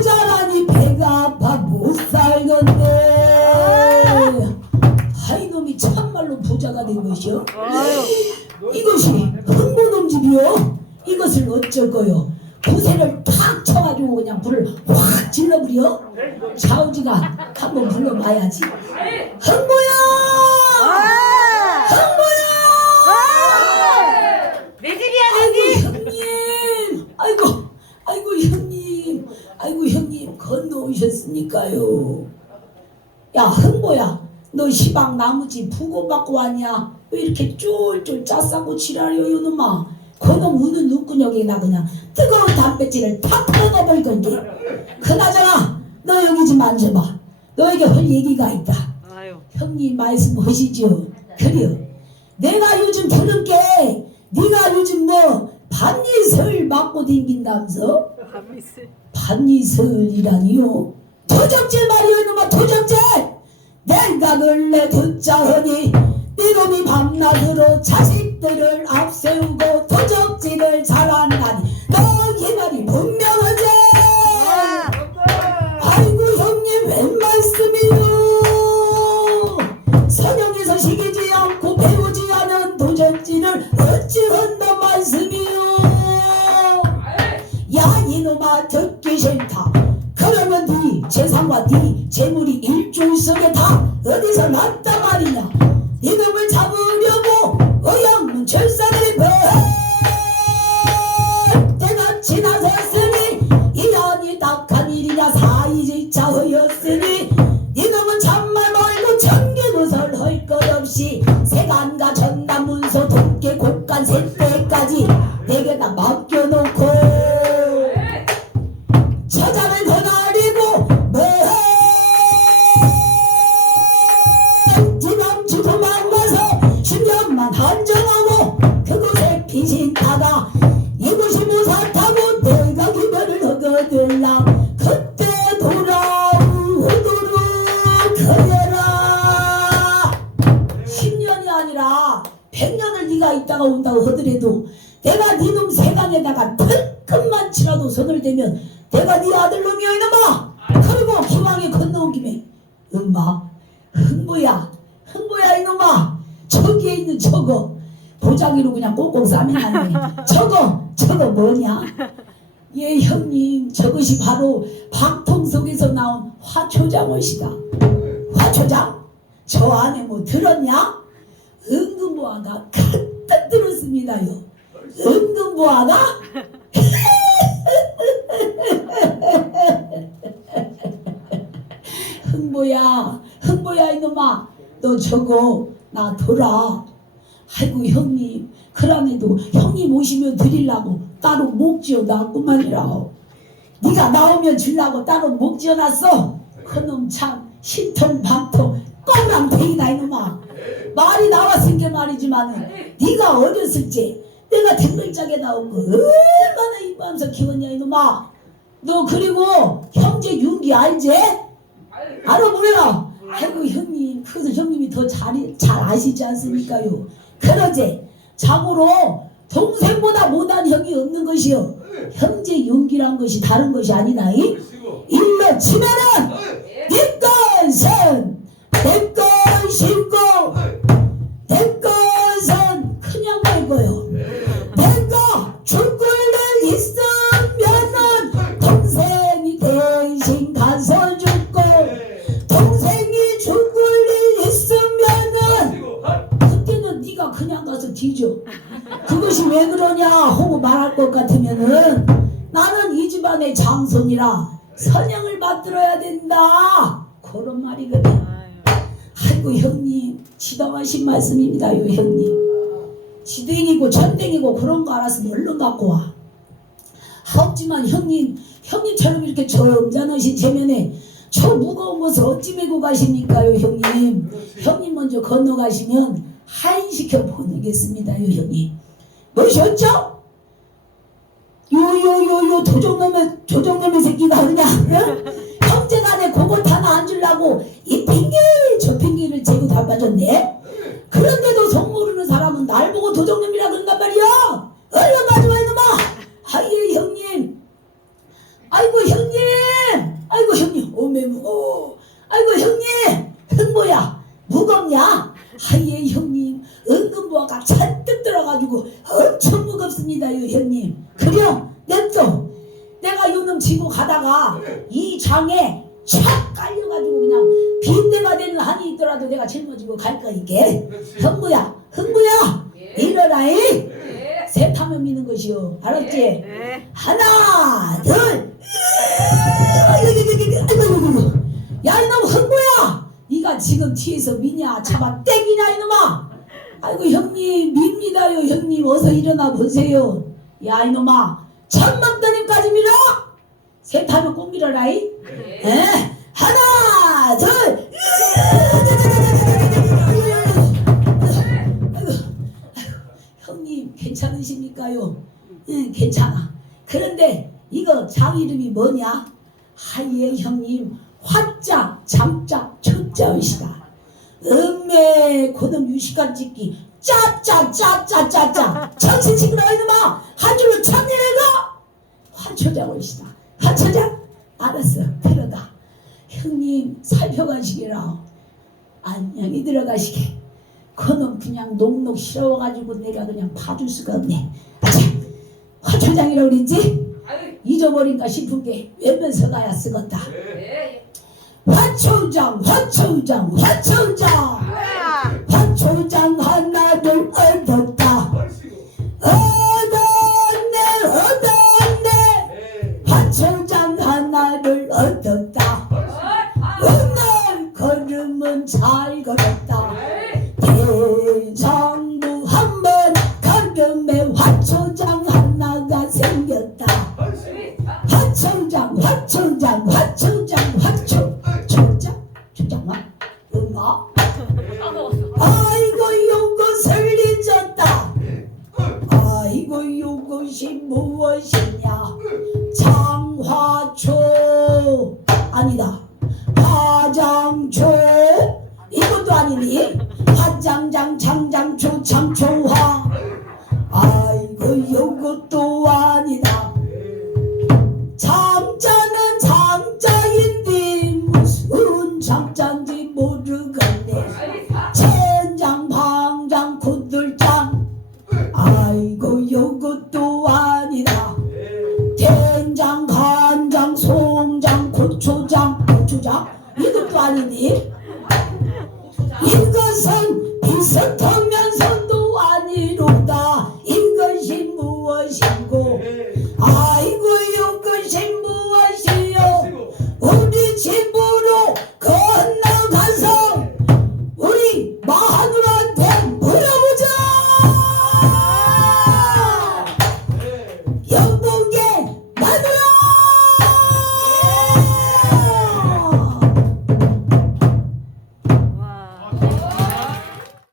부자라니 배가 아파 못 살겠네. 하이놈이 참말로 부자가 된 것이요 이것이 흥보놈 집이요 이것을 어쩔 거요? 구세를 탁 쳐가지고 그냥 불을 확 질러버려? 자우지가 한번 불러봐야지. 흥보야 흥보야 내 집이야 내 집. 형님! 아이고 건너오셨으니까요 야 흥보야 너 시방 나무지 부고 받고 왔냐 왜 이렇게 쫄쫄 짜싸고 지랄이여 요놈아 그놈 우는 눈구녕에나 그냥 뜨거운 담배질을 탁 끊어버릴 건데 그나저나 너 여기 좀 앉아봐 너에게 할 얘기가 있다 아유. 형님 말씀하시죠. 그래요. 내가 요즘 들은 게 네가 요즘 뭐 반이슬 맞고 댕긴다면서? 반이슬 이라니요. 도적질 말이요 이놈아 도적질! 내가 근래 듣자 하니 네놈이 밤낮으로 자식들을 앞세우고 도적질을 잘한다니 너희 말이 분명하지? 재물이 일종성에 다 어디서 났단 말이냐 100년을 네가 있다가 온다고 하더라도 내가 네 놈 세간에다가 털끝만 치라도 손을 대면 내가 네 아들 놈이야 이놈아 그리고 기왕에 김에 엄마 흥보야 흥보야 이놈아. 저기에 있는 저거. 도자기로 그냥 안 돼. 저거 저거 뭐냐? 예 형님 저것이 바로 박통 속에서 나온 화초장옷이다. 화초장? 저 안에 뭐 들었냐 은근보아가 갖다 들었습니다요. 은근보아가 흥보야 흥보야 이놈아. 너 저거 나 돌아. 아이고 형님. 그러네도 형님 오시면 드리려고 따로 목 지어 놨구만이라 네가 나오면 주려고 따로 목 지어 놨어? 그놈 참 신통 방통 꽝랑탱이다 이놈아 말이 나왔은 게 말이지만은 네가 어렸을 때 내가 댓글짝에 나온 거 얼마나 이뻐하면서 키웠냐 이놈아. 너 그리고 형제 윤기 알지? 알아 몰라? 아이고 형님 그래서 형님이 더 잘 잘 아시지 않습니까요? 그러지. 참으로 동생보다 못한 형이 없는 것이요. 형제 윤기란 것이 다른 것이 아니다 이? 일러 치면은 내건선 내건 신 그러냐 하고 말할 것 같으면은 나는 이 집안의 장손이라 선영을 받들어야 된다. 그런 말이거든. 아이고 형님 지당하신 말씀입니다 요 형님. 지댕이고 전댕이고 그런 거 알아서 얼른 갖고 와. 하옵지만 형님 형님처럼 이렇게 점잖으신 체면에 저 무거운 것을 어찌 메고 가십니까요 형님? 형님 먼저 건너가시면 하인시켜 보내겠습니다요 형님 뭐셨죠? 요요요요 도적놈의 도적놈의 새끼가 그냥 응? 형제 간에 그것 하나 안 주려고 이 핑계 저 핑계를 재고 다 빠졌네? 그런데도 속 모르는 사람은 날 보고 도적놈이라 그런단 말이야? 얼른 가져와 이놈아! 아예 형님! 아이고 형님! 무겁네 무거워 아이고 형님! 흥보야? 무겁냐? 하예 형님! 은근보아가 잔뜩 들어가지고 무겁습니다요 형님. 그래요 냅둬. 내가 요놈 지고 가다가 이 장에 착 깔려가지고 그냥 빈대가 되는 한이 있더라도 내가 짊어지고 갈 거니까 흥부야 흥부야. 일어나이. 예. 셋하면 미는 것이요 알았지? 네. 하나 둘. 야 이놈 흥부야. 네가 지금 뒤에서 미냐 잡아 땡기냐 이놈아 아이고 형님 밉니다요 형님 어서 일어나 보세요 야 이놈아 천막더님까지 밀어 셋하면 꼭 밀어라이 예. 에? 하나, 둘, 아이고, 형님 괜찮으십니까요? 응, 괜찮아. 그런데 이거 장 이름이 뭐냐? 하예 형님 화자, 장자, 초자의시다. 음메 고놈 유식간 찍기. 짜짜짜짜짜짜 정신 차리라 이놈아? 한 줄로 참내래가 화초장의시다. 화초장 알았어. 들어가 형님 살펴가시기라. 안녕히 들어가시게. 그놈 그냥 녹록 싫어가지고 내가 그냥 봐줄 수가 없네. 아차! 화초장이라고 그랬지. 잊어버린가 싶은 게 외면서 가야 쓰겄다. 예. 화초장 화초장 화초장. 화초장 하나를 얻었다. 얻었네 얻었네. 화초장 하나를 얻었다. 오늘 걸음은 잘 걸었다 것도 아니니? 화장장 장장초 장초화. 아이고 요것도 ስልጣን ይሰጣል።